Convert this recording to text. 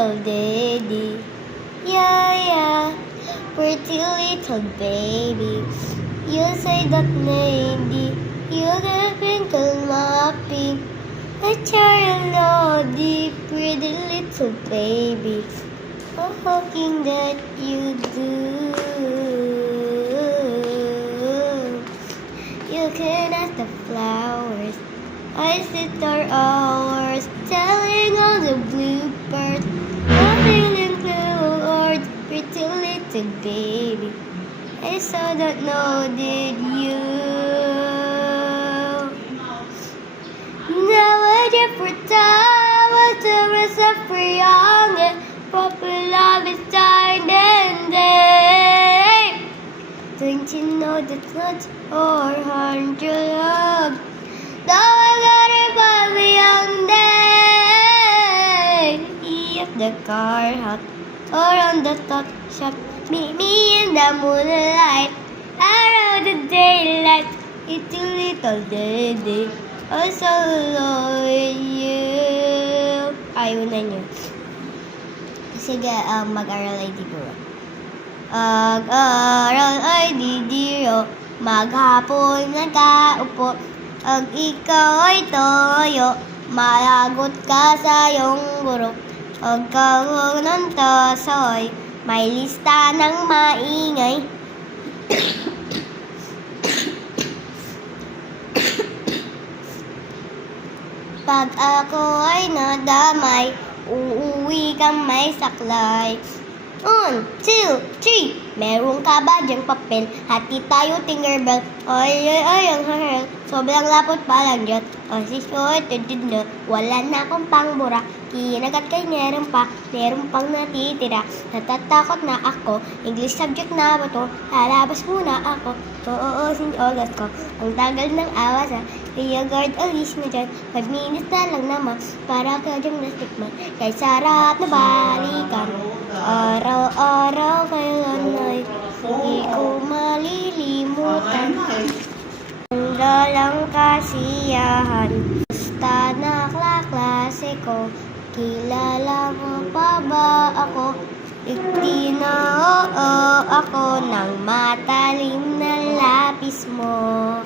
twinkle daddy. Yeah, yeah, pretty little baby. You say that lady, you can twinkle my pink. A child naughty, pretty little baby. Oh, hoping that you do. You can ask the flowers. I sit for hours telling all the bluebirds. I'm feeling blue or pretty little baby. I saw that know did you. Now I just pretend was the rest of free young and proper love is dying and day. Don't you know that not or harm your love? Now I got it for the young day. If the car hot or on the top shop, meet me in the moonlight, around the daylight. It's a little daddy, I'm so loyal you. Ayaw na niyo. Sige, mag-aral ay di buro. Mag-aral ay di diro, maghapon nagkaupo. Ang ikaw ay toyo, malagot ka sa iyong guro. Ang kawag ng tosoy, may lista ng maingay. Pag ako ay nadamay, uuwi kang may saklay. 1, 2, 3, meron ka ba dyang papel? Hati tayo Tinkerbell. Ay, ang harel. Sobrang lapot pa lang dyan. Sis ko, tutod na. Wala na akong pangbura. Kinagat kay meron pang natitira. Natatakot na ako. English subject na ba to? Lalabas muna ako. Oo, sin August ko. Ang tagal ng awas ha. Kaya guard alis na dyan. 5 minutes na lang naman. Para ka dyang nastikman. Kay sarap na balikan. Araw-araw kailan ay di ko malilimutan. Ang dalang kasiyahan. Basta naklaklase ko. Kilala mo pa ba ako? Itinoo ako ng matalim na lapis mo.